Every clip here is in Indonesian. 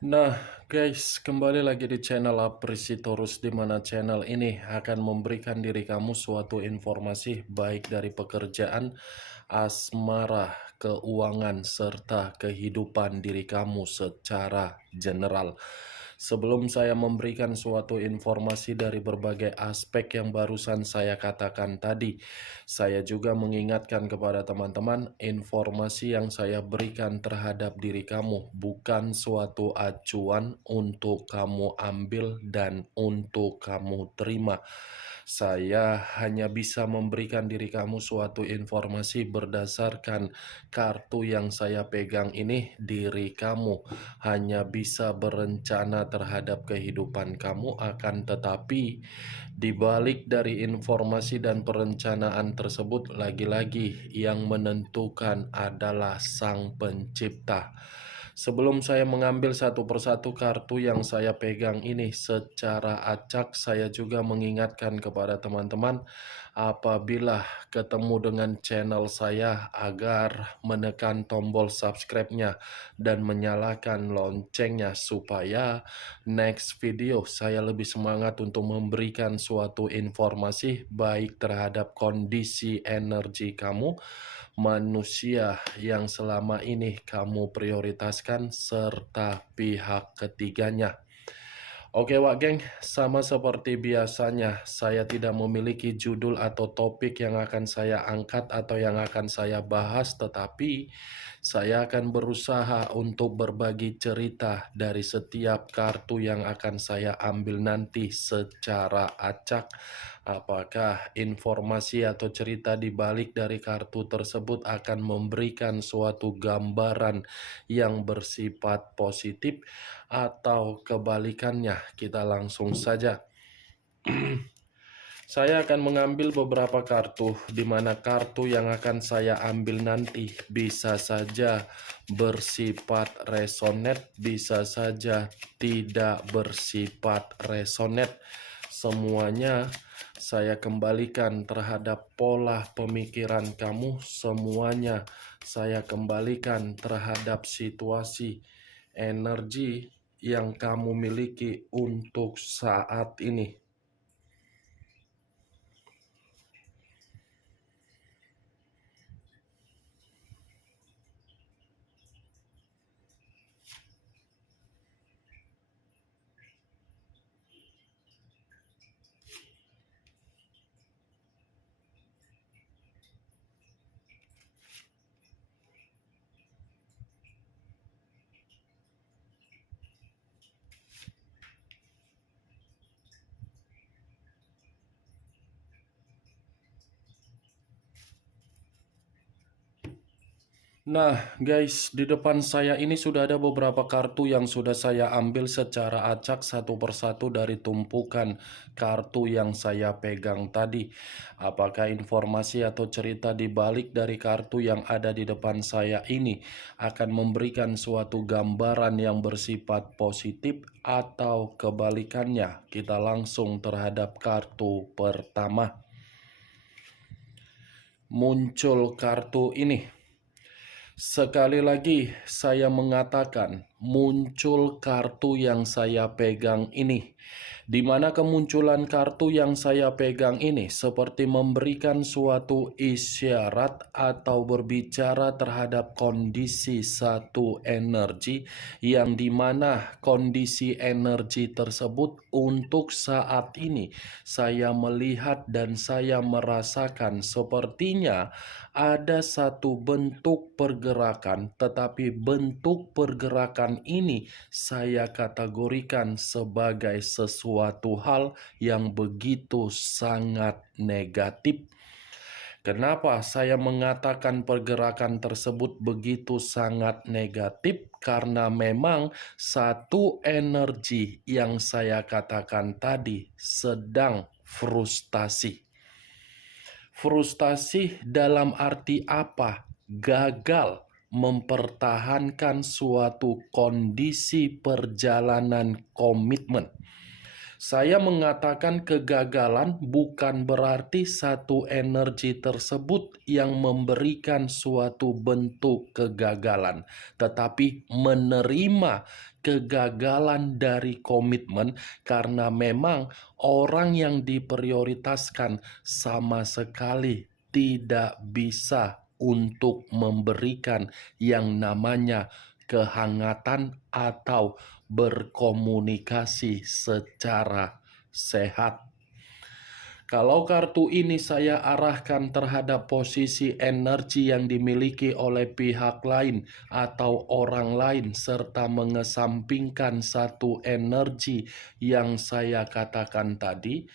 Nah, guys, kembali lagi di channel Apresitorus, di mana channel ini akan memberikan diri kamu suatu informasi baik dari pekerjaan, asmara, keuangan, serta kehidupan diri kamu secara general. Sebelum saya memberikan suatu informasi dari berbagai aspek yang barusan saya katakan tadi, saya juga mengingatkan kepada teman-teman, informasi yang saya berikan terhadap diri kamu bukan suatu acuan untuk kamu ambil dan untuk kamu terima. Saya hanya bisa memberikan diri kamu suatu informasi berdasarkan kartu yang saya pegang ini. Diri kamu hanya bisa berencana terhadap kehidupan kamu, akan tetapi di balik dari informasi dan perencanaan tersebut, lagi-lagi yang menentukan adalah Sang Pencipta. Sebelum saya mengambil satu persatu kartu yang saya pegang ini secara acak, saya juga mengingatkan kepada teman-teman apabila ketemu dengan channel saya agar menekan tombol subscribe-nya dan menyalakan loncengnya supaya next video saya lebih semangat untuk memberikan suatu informasi baik terhadap kondisi energi kamu, manusia yang selama ini kamu prioritaskan, serta pihak ketiganya. Oke Wak Geng, sama seperti biasanya, saya tidak memiliki judul atau topik yang akan saya angkat atau yang akan saya bahas, tetapi saya akan berusaha untuk berbagi cerita dari setiap kartu yang akan saya ambil nanti secara acak. Apakah informasi atau cerita di balik dari kartu tersebut akan memberikan suatu gambaran yang bersifat positif atau kebalikannya? Kita langsung saja. Saya akan mengambil beberapa kartu, di mana kartu yang akan saya ambil nanti bisa saja bersifat resonate, bisa saja tidak bersifat resonate. Semuanya saya kembalikan terhadap pola pemikiran kamu, semuanya saya kembalikan terhadap situasi energi yang kamu miliki untuk saat ini. Nah, guys, di depan saya ini sudah ada beberapa kartu yang sudah saya ambil secara acak satu persatu dari tumpukan kartu yang saya pegang tadi. Apakah informasi atau cerita di balik dari kartu yang ada di depan saya ini akan memberikan suatu gambaran yang bersifat positif atau kebalikannya? Kita langsung terhadap kartu pertama. Muncul kartu ini. Sekali lagi saya mengatakan, muncul kartu yang saya pegang ini. Di mana kemunculan kartu yang saya pegang ini seperti memberikan suatu isyarat atau berbicara terhadap kondisi satu energi, yang dimana kondisi energi tersebut untuk saat ini saya melihat dan saya merasakan sepertinya ada satu bentuk pergerakan, tetapi bentuk pergerakan ini saya kategorikan sebagai sesuatu hal yang begitu sangat negatif. Kenapa saya mengatakan pergerakan tersebut begitu sangat negatif? Karena memang satu energi yang saya katakan tadi sedang frustasi. Frustasi dalam arti apa? Gagal mempertahankan suatu kondisi perjalanan komitmen. Saya mengatakan kegagalan bukan berarti satu energi tersebut yang memberikan suatu bentuk kegagalan, tetapi menerima kegagalan dari komitmen karena memang orang yang diprioritaskan sama sekali tidak bisa untuk memberikan yang namanya kehangatan atau berkomunikasi secara sehat. Kalau kartu ini saya arahkan terhadap posisi energi yang dimiliki oleh pihak lain atau orang lain serta mengesampingkan satu energi yang saya katakan tadi,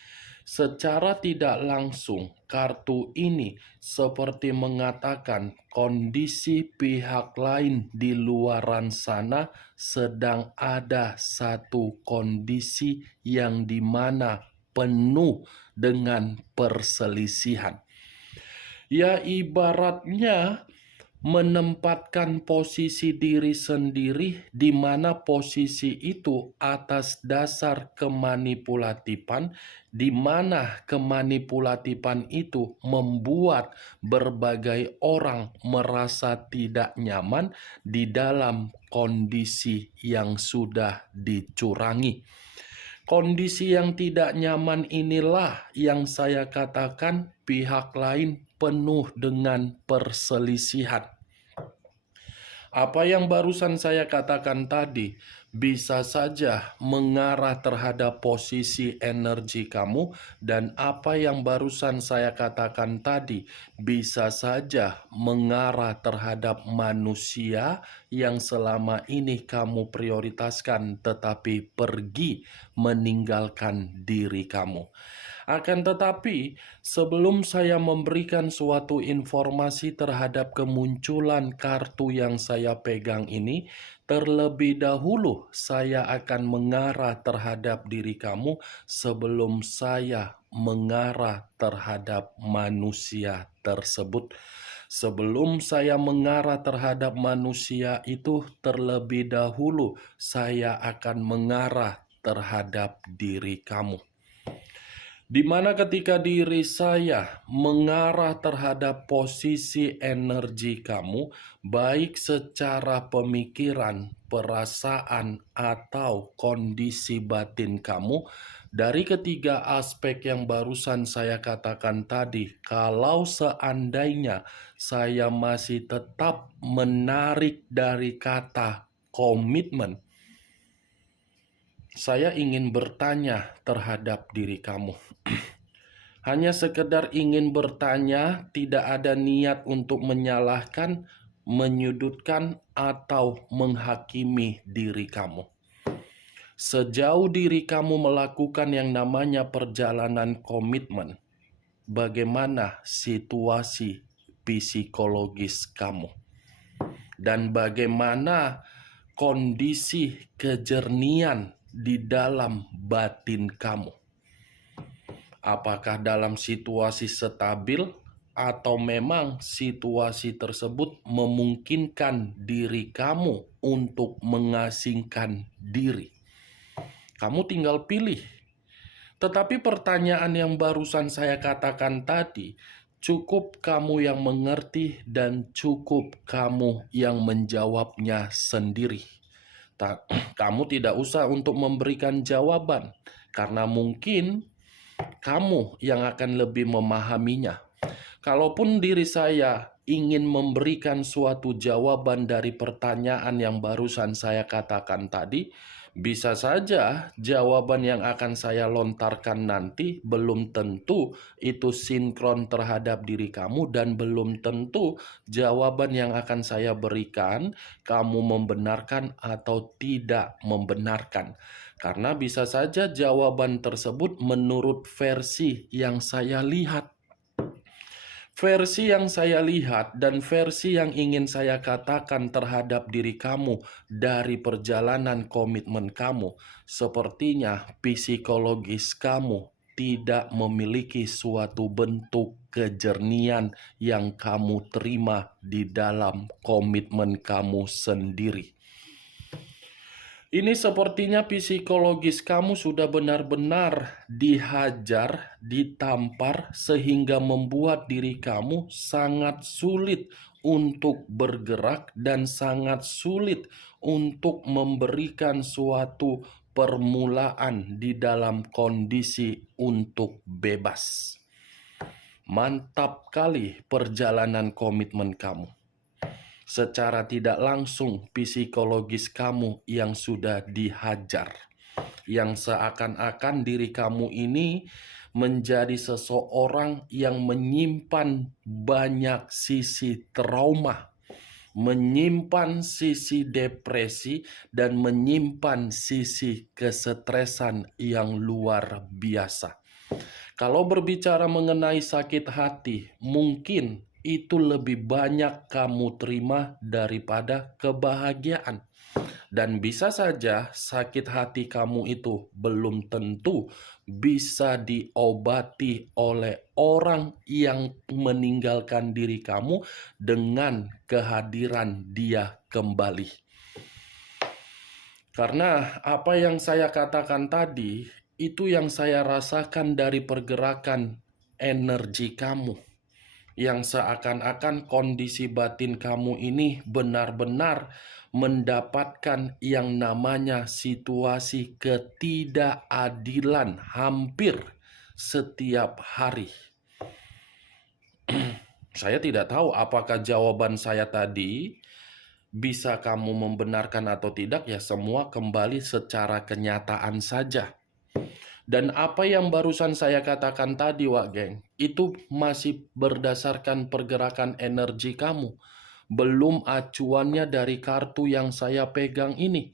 secara tidak langsung kartu ini seperti mengatakan kondisi pihak lain di luaran sana sedang ada satu kondisi yang dimana penuh dengan perselisihan. Ya, ibaratnya menempatkan posisi diri sendiri di mana posisi itu atas dasar kemanipulatifan, di mana kemanipulatifan itu membuat berbagai orang merasa tidak nyaman di dalam kondisi yang sudah dicurangi. Kondisi yang tidak nyaman inilah yang saya katakan pihak lain penuh dengan perselisihan. Apa yang barusan saya katakan tadi bisa saja mengarah terhadap posisi energi kamu, dan apa yang barusan saya katakan tadi bisa saja mengarah terhadap manusia yang selama ini kamu prioritaskan tetapi pergi meninggalkan diri kamu. Akan tetapi, sebelum saya memberikan suatu informasi terhadap kemunculan kartu yang saya pegang ini, terlebih dahulu saya akan mengarah terhadap diri kamu sebelum saya mengarah terhadap manusia tersebut. Sebelum saya mengarah terhadap manusia itu, terlebih dahulu saya akan mengarah terhadap diri kamu. Di mana ketika diri saya mengarah terhadap posisi energi kamu, baik secara pemikiran, perasaan, atau kondisi batin kamu, dari ketiga aspek yang barusan saya katakan tadi, kalau seandainya saya masih tetap menarik dari kata komitmen, saya ingin bertanya terhadap diri kamu. Hanya sekedar ingin bertanya, tidak ada niat untuk menyalahkan, menyudutkan, atau menghakimi diri kamu. Sejauh diri kamu melakukan yang namanya perjalanan komitmen, bagaimana situasi psikologis kamu? Dan bagaimana kondisi kejernihan di dalam batin kamu? Apakah dalam situasi stabil atau memang situasi tersebut memungkinkan diri kamu untuk mengasingkan diri? Kamu tinggal pilih. Tetapi pertanyaan yang barusan saya katakan tadi, cukup kamu yang mengerti dan cukup kamu yang menjawabnya sendiri. Kamu tidak usah untuk memberikan jawaban, karena mungkin kamu yang akan lebih memahaminya. Kalaupun diri saya ingin memberikan suatu jawaban dari pertanyaan yang barusan saya katakan tadi, bisa saja jawaban yang akan saya lontarkan nanti belum tentu itu sinkron terhadap diri kamu, dan belum tentu jawaban yang akan saya berikan kamu membenarkan atau tidak membenarkan. Karena bisa saja jawaban tersebut menurut versi yang saya lihat. Versi yang saya lihat dan versi yang ingin saya katakan terhadap diri kamu dari perjalanan komitmen kamu, sepertinya psikologis kamu tidak memiliki suatu bentuk kejernihan yang kamu terima di dalam komitmen kamu sendiri. Ini sepertinya psikologis kamu sudah benar-benar dihajar, ditampar, sehingga membuat diri kamu sangat sulit untuk bergerak dan sangat sulit untuk memberikan suatu permulaan di dalam kondisi untuk bebas. Mantap kali perjalanan komitmen kamu. Secara tidak langsung psikologis kamu yang sudah dihajar, yang seakan-akan diri kamu ini menjadi seseorang yang menyimpan banyak sisi trauma, menyimpan sisi depresi, dan menyimpan sisi kesetresan yang luar biasa. Kalau berbicara mengenai sakit hati, mungkin itu lebih banyak kamu terima daripada kebahagiaan. Dan bisa saja sakit hati kamu itu belum tentu bisa diobati oleh orang yang meninggalkan diri kamu dengan kehadiran dia kembali. Karena apa yang saya katakan tadi, itu yang saya rasakan dari pergerakan energi kamu, yang seakan-akan kondisi batin kamu ini benar-benar mendapatkan yang namanya situasi ketidakadilan hampir setiap hari. Saya tidak tahu apakah jawaban saya tadi bisa kamu membenarkan atau tidak, ya semua kembali secara kenyataan saja. Dan apa yang barusan saya katakan tadi, Wak Geng, itu masih berdasarkan pergerakan energi kamu. Belum acuannya dari kartu yang saya pegang ini.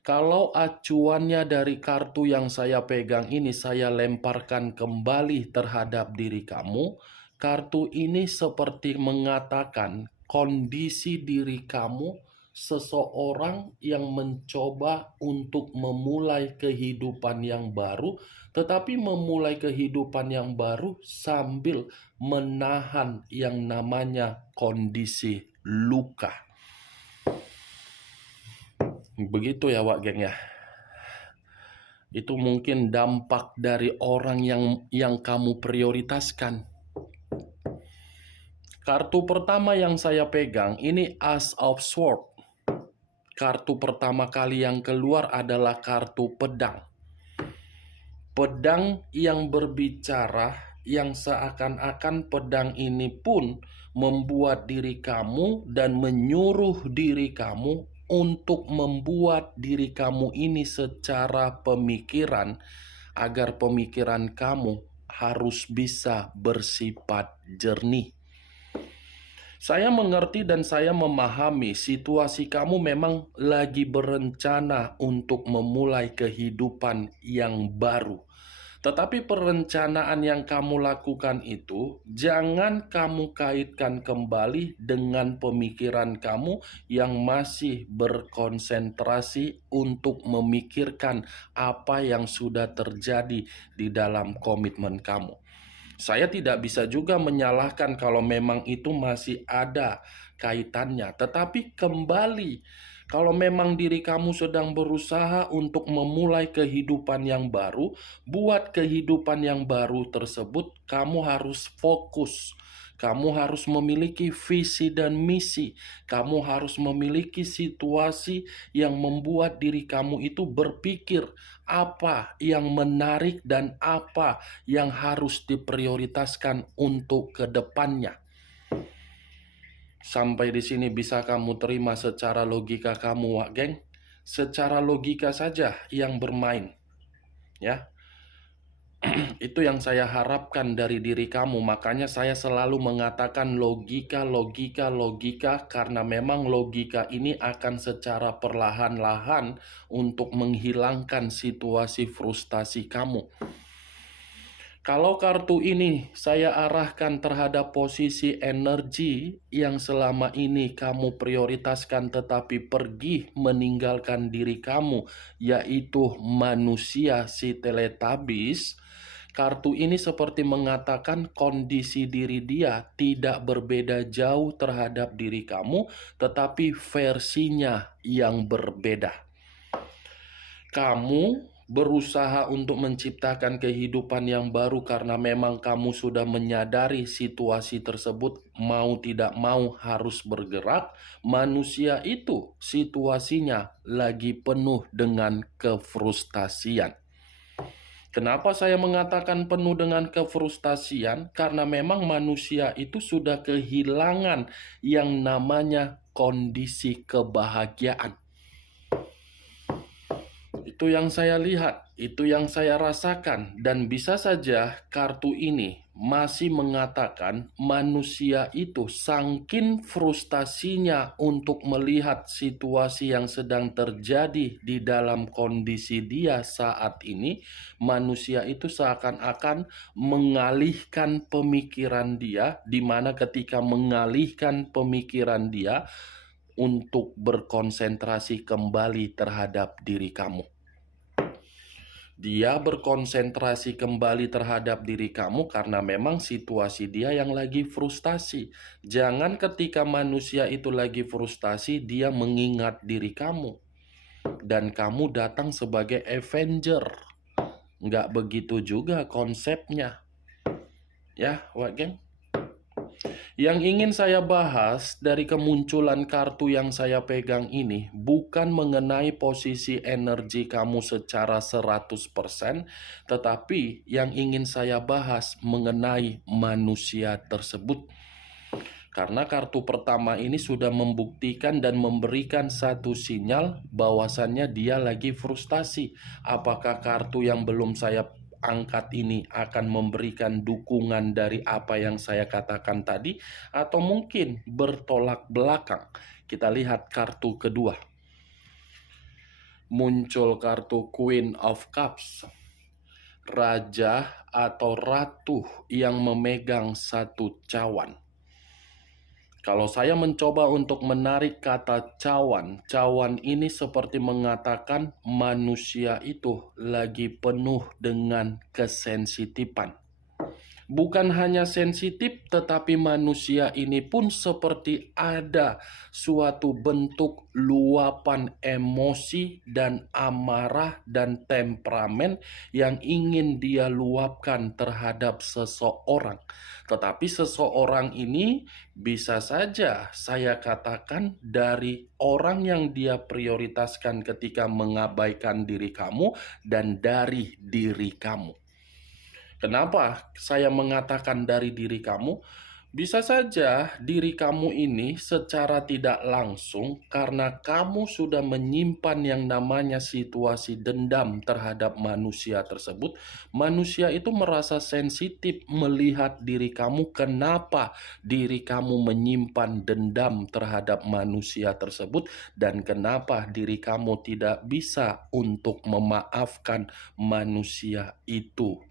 Kalau acuannya dari kartu yang saya pegang ini, saya lemparkan kembali terhadap diri kamu. Kartu ini seperti mengatakan kondisi diri kamu seseorang yang mencoba untuk memulai kehidupan yang baru, tetapi memulai kehidupan yang baru sambil menahan yang namanya kondisi luka. Begitu ya, Wak Geng ya. Itu mungkin dampak dari orang yang kamu prioritaskan. Kartu pertama yang saya pegang ini Ace of Swords. Kartu pertama kali yang keluar adalah kartu pedang. Pedang yang berbicara, yang seakan-akan pedang ini pun membuat diri kamu dan menyuruh diri kamu untuk membuat diri kamu ini secara pemikiran, agar pemikiran kamu harus bisa bersifat jernih. Saya mengerti dan saya memahami situasi kamu memang lagi berencana untuk memulai kehidupan yang baru. Tetapi perencanaan yang kamu lakukan itu jangan kamu kaitkan kembali dengan pemikiran kamu yang masih berkonsentrasi untuk memikirkan apa yang sudah terjadi di dalam komitmen kamu. Saya tidak bisa juga menyalahkan kalau memang itu masih ada kaitannya. Tetapi kembali, kalau memang diri kamu sedang berusaha untuk memulai kehidupan yang baru, buat kehidupan yang baru tersebut, kamu harus fokus. Kamu harus memiliki visi dan misi. Kamu harus memiliki situasi yang membuat diri kamu itu berpikir apa yang menarik dan apa yang harus diprioritaskan untuk ke depannya. Sampai di sini bisa kamu terima secara logika kamu, Wak Geng? Secara logika saja yang bermain. Ya. Itu yang saya harapkan dari diri kamu. Makanya saya selalu mengatakan logika, karena memang logika ini akan secara perlahan-lahan untuk menghilangkan situasi frustasi kamu. Kalau kartu ini saya arahkan terhadap posisi energi yang selama ini kamu prioritaskan tetapi pergi meninggalkan diri kamu, yaitu manusia si Teletubbies. Kartu ini seperti mengatakan kondisi diri dia tidak berbeda jauh terhadap diri kamu, tetapi versinya yang berbeda. Kamu berusaha untuk menciptakan kehidupan yang baru karena memang kamu sudah menyadari situasi tersebut mau tidak mau harus bergerak. Manusia itu situasinya lagi penuh dengan kefrustasian. Kenapa saya mengatakan penuh dengan kefrustasian? Karena memang manusia itu sudah kehilangan yang namanya kondisi kebahagiaan. Itu yang saya lihat, itu yang saya rasakan, dan bisa saja kartu ini masih mengatakan manusia itu saking frustasinya untuk melihat situasi yang sedang terjadi di dalam kondisi dia saat ini, manusia itu seakan-akan mengalihkan pemikiran dia, di mana ketika mengalihkan pemikiran dia untuk berkonsentrasi kembali terhadap diri kamu. Dia berkonsentrasi kembali terhadap diri kamu karena memang situasi dia yang lagi frustasi. Jangan ketika manusia itu lagi frustasi, dia mengingat diri kamu. Dan kamu datang sebagai Avenger. Nggak begitu juga konsepnya. Ya, Wak Geng? Yang ingin saya bahas dari kemunculan kartu yang saya pegang ini bukan mengenai posisi energi kamu secara 100%, tetapi yang ingin saya bahas mengenai manusia tersebut. Karena kartu pertama ini sudah membuktikan dan memberikan satu sinyal bahwasannya dia lagi frustasi. Apakah kartu yang belum saya angkat ini akan memberikan dukungan dari apa yang saya katakan tadi, atau mungkin bertolak belakang? Kita lihat kartu kedua. Muncul kartu Queen of Cups. Raja atau ratu yang memegang satu cawan. Kalau saya mencoba untuk menarik kata cawan, cawan ini seperti mengatakan manusia itu lagi penuh dengan kesensitifan. Bukan hanya sensitif, tetapi manusia ini pun seperti ada suatu bentuk luapan emosi dan amarah dan temperamen yang ingin dia luapkan terhadap seseorang. Tetapi seseorang ini bisa saja saya katakan dari orang yang dia prioritaskan ketika mengabaikan diri kamu dan dari diri kamu. Kenapa saya mengatakan dari diri kamu? Bisa saja diri kamu ini secara tidak langsung karena kamu sudah menyimpan yang namanya situasi dendam terhadap manusia tersebut. Manusia itu merasa sensitif melihat diri kamu. Kenapa diri kamu menyimpan dendam terhadap manusia tersebut, dan kenapa diri kamu tidak bisa untuk memaafkan manusia itu.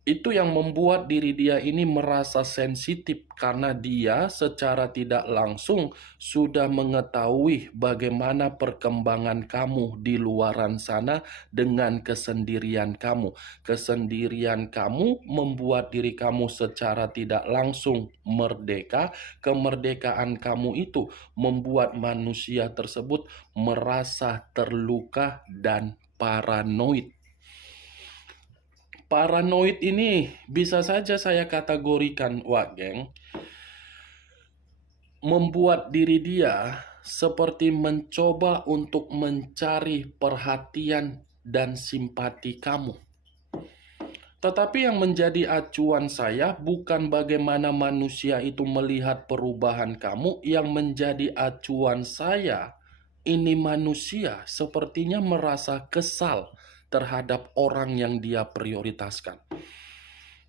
Itu yang membuat diri dia ini merasa sensitif karena dia secara tidak langsung sudah mengetahui bagaimana perkembangan kamu di luaran sana dengan kesendirian kamu. Kesendirian kamu membuat diri kamu secara tidak langsung merdeka. Kemerdekaan kamu itu membuat manusia tersebut merasa terluka dan paranoid. Paranoid ini bisa saja saya kategorikan, Wak Geng, membuat diri dia seperti mencoba untuk mencari perhatian dan simpati kamu. Tetapi yang menjadi acuan saya bukan bagaimana manusia itu melihat perubahan kamu. Yang menjadi acuan saya, ini manusia sepertinya merasa kesal terhadap orang yang dia prioritaskan.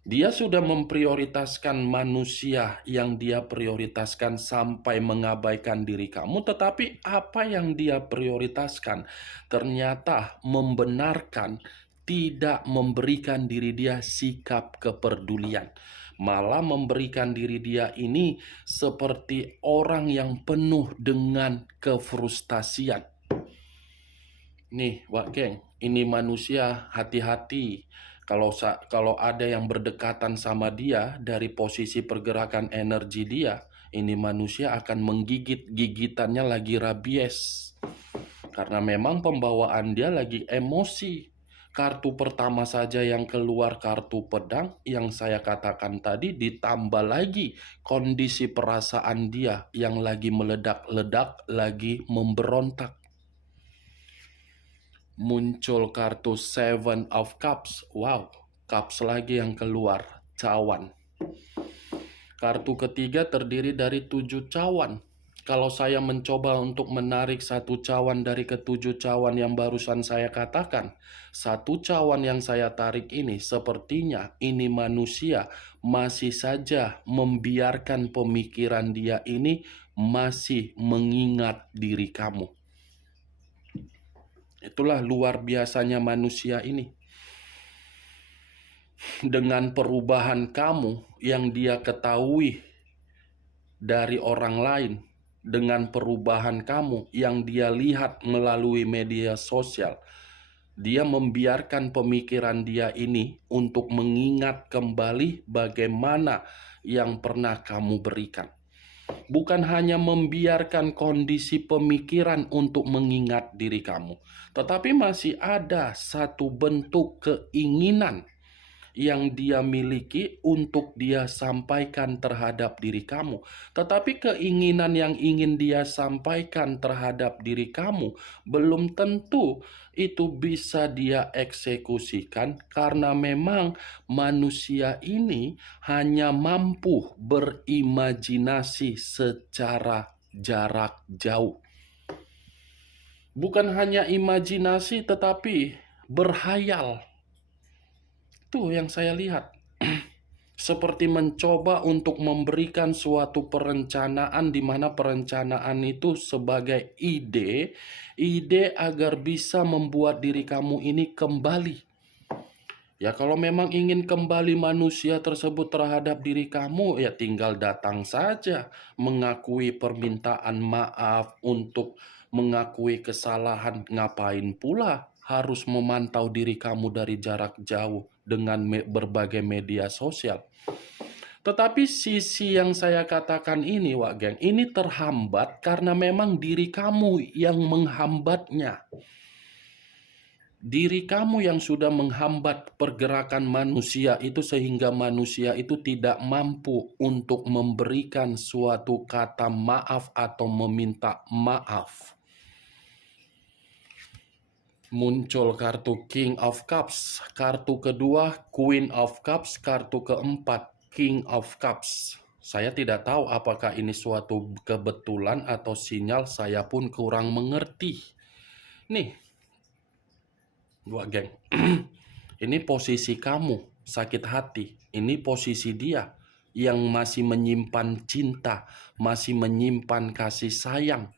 Dia sudah memprioritaskan manusia yang dia prioritaskan sampai mengabaikan diri kamu, tetapi apa yang dia prioritaskan ternyata membenarkan, tidak memberikan diri dia sikap kepedulian. Malah memberikan diri dia ini seperti orang yang penuh dengan kefrustasian. Nih, Wak Geng, ini manusia, hati-hati. Kalau ada yang berdekatan sama dia dari posisi pergerakan energi dia, ini manusia akan menggigit, gigitannya lagi rabies. Karena memang pembawaan dia lagi emosi. Kartu pertama saja yang keluar kartu pedang yang saya katakan tadi, ditambah lagi kondisi perasaan dia yang lagi meledak-ledak, lagi memberontak. Muncul kartu Seven of Cups. Wow, Cups lagi yang keluar, cawan. Kartu ketiga terdiri dari 7 cawan. Kalau saya mencoba untuk menarik satu cawan dari ketujuh cawan yang barusan saya katakan, satu cawan yang saya tarik ini sepertinya ini manusia masih saja membiarkan pemikiran dia ini masih mengingat diri kamu. Itulah luar biasanya manusia ini. Dengan perubahan kamu yang dia ketahui dari orang lain, dengan perubahan kamu yang dia lihat melalui media sosial, dia membiarkan pemikiran dia ini untuk mengingat kembali bagaimana yang pernah kamu berikan. Bukan hanya membiarkan kondisi pemikiran untuk mengingat diri kamu, tetapi masih ada satu bentuk keinginan yang dia miliki untuk dia sampaikan terhadap diri kamu. Tetapi keinginan yang ingin dia sampaikan terhadap diri kamu belum tentu itu bisa dia eksekusikan, karena memang manusia ini hanya mampu berimajinasi secara jarak jauh. Bukan hanya imajinasi tetapi berhayal. Itu yang saya lihat. Seperti mencoba untuk memberikan suatu perencanaan, di mana perencanaan itu sebagai ide agar bisa membuat diri kamu ini kembali. Ya, kalau memang ingin kembali manusia tersebut terhadap diri kamu, ya tinggal datang saja, mengakui permintaan maaf, untuk mengakui kesalahan. Ngapain pula harus memantau diri kamu dari jarak jauh dengan berbagai media sosial? Tetapi sisi yang saya katakan ini, Wak Geng, ini terhambat karena memang diri kamu yang menghambatnya. Diri kamu yang sudah menghambat pergerakan manusia itu, sehingga manusia itu tidak mampu untuk memberikan suatu kata maaf atau meminta maaf. Muncul kartu King of Cups, kartu kedua Queen of Cups, kartu keempat King of Cups. Saya tidak tahu apakah ini suatu kebetulan atau sinyal, saya pun kurang mengerti. Nih, Wak Geng, ini posisi kamu sakit hati, ini posisi dia yang masih menyimpan cinta, masih menyimpan kasih sayang.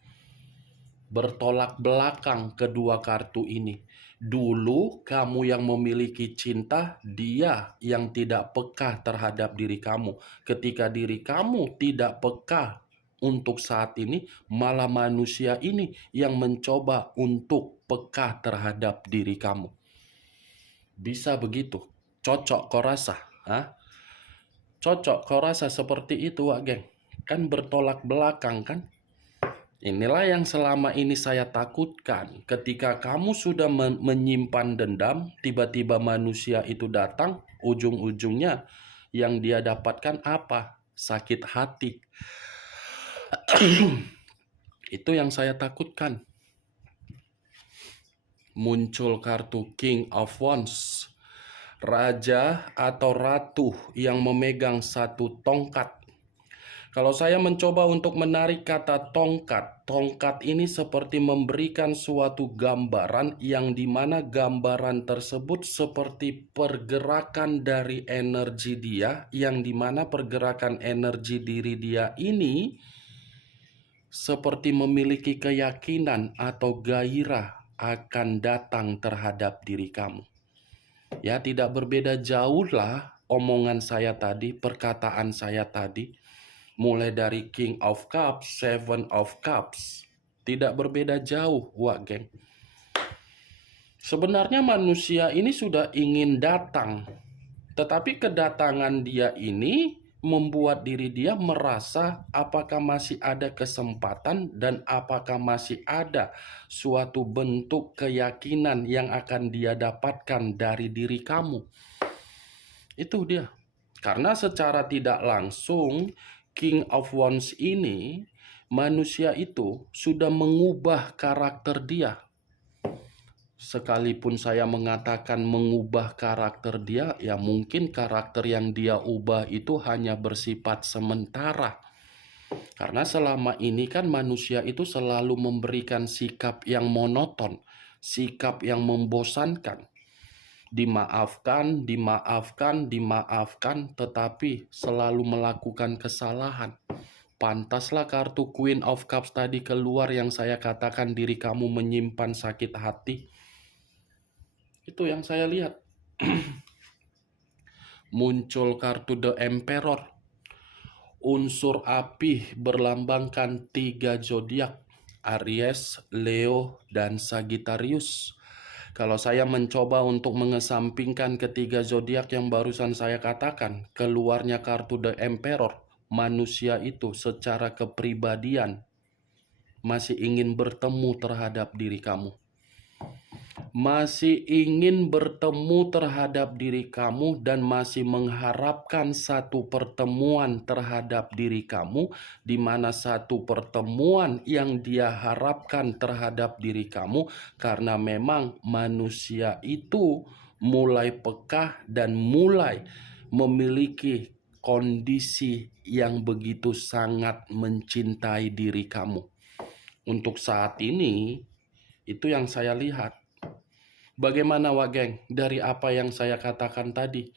Bertolak belakang kedua kartu ini. Dulu kamu yang memiliki cinta, dia yang tidak peka terhadap diri kamu. Ketika diri kamu tidak peka untuk saat ini, malah manusia ini yang mencoba untuk peka terhadap diri kamu. Bisa begitu? Cocok kau rasa? Hah? Cocok kau rasa seperti itu, Wak Geng? Kan bertolak belakang kan? Inilah yang selama ini saya takutkan. Ketika kamu sudah menyimpan dendam, tiba-tiba manusia itu datang, ujung-ujungnya yang dia dapatkan apa? Sakit hati. Itu yang saya takutkan. Muncul kartu King of Wands, raja atau ratu yang memegang satu tongkat. Kalau saya mencoba untuk menarik kata tongkat, tongkat ini seperti memberikan suatu gambaran, yang dimana gambaran tersebut seperti pergerakan dari energi dia, yang dimana pergerakan energi diri dia ini seperti memiliki keyakinan atau gairah akan datang terhadap diri kamu. Ya, tidak berbeda jauh lah omongan saya tadi, perkataan saya tadi. Mulai dari King of Cups, Seven of Cups, tidak berbeda jauh, Wak Geng. Sebenarnya manusia ini sudah ingin datang, tetapi kedatangan dia ini membuat diri dia merasa apakah masih ada kesempatan dan apakah masih ada suatu bentuk keyakinan yang akan dia dapatkan dari diri kamu. Itu dia. Karena secara tidak langsung King of Wands ini, manusia itu sudah mengubah karakter dia. Sekalipun saya mengatakan mengubah karakter dia, ya mungkin karakter yang dia ubah itu hanya bersifat sementara. Karena selama ini kan manusia itu selalu memberikan sikap yang monoton, sikap yang membosankan. Dimaafkan, dimaafkan, dimaafkan, tetapi selalu melakukan kesalahan. Pantaslah kartu Queen of Cups tadi keluar yang saya katakan diri kamu menyimpan sakit hati. Itu yang saya lihat. Muncul kartu The Emperor. Unsur api berlambangkan 3 zodiak, Aries, Leo, dan Sagittarius. Kalau saya mencoba untuk mengesampingkan ketiga zodiak yang barusan saya katakan, keluarnya kartu The Emperor, manusia itu secara kepribadian masih ingin bertemu terhadap diri kamu. Masih ingin bertemu terhadap diri kamu dan masih mengharapkan satu pertemuan terhadap diri kamu, di mana satu pertemuan yang dia harapkan terhadap diri kamu karena memang manusia itu mulai peka dan mulai memiliki kondisi yang begitu sangat mencintai diri kamu. Untuk saat ini, itu yang saya lihat. Bagaimana Wak Geng dari apa yang saya katakan tadi?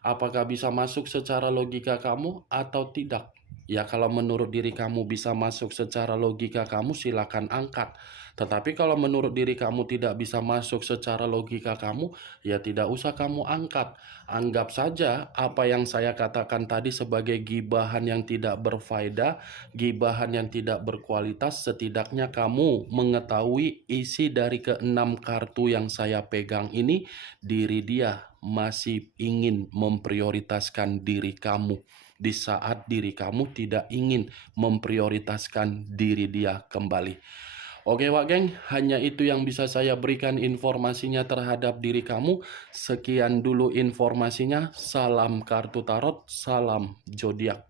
Apakah bisa masuk secara logika kamu atau tidak? Ya kalau menurut diri kamu bisa masuk secara logika kamu silakan angkat. Tetapi kalau menurut diri kamu tidak bisa masuk secara logika kamu, ya tidak usah kamu angkat. Anggap saja apa yang saya katakan tadi sebagai gibahan yang tidak berfaedah, gibahan yang tidak berkualitas. Setidaknya kamu mengetahui isi dari keenam kartu yang saya pegang ini, diri dia masih ingin memprioritaskan diri kamu di saat diri kamu tidak ingin memprioritaskan diri dia kembali. Oke Wak Geng, hanya itu yang bisa saya berikan informasinya terhadap diri kamu. Sekian dulu informasinya. Salam kartu tarot, salam zodiak.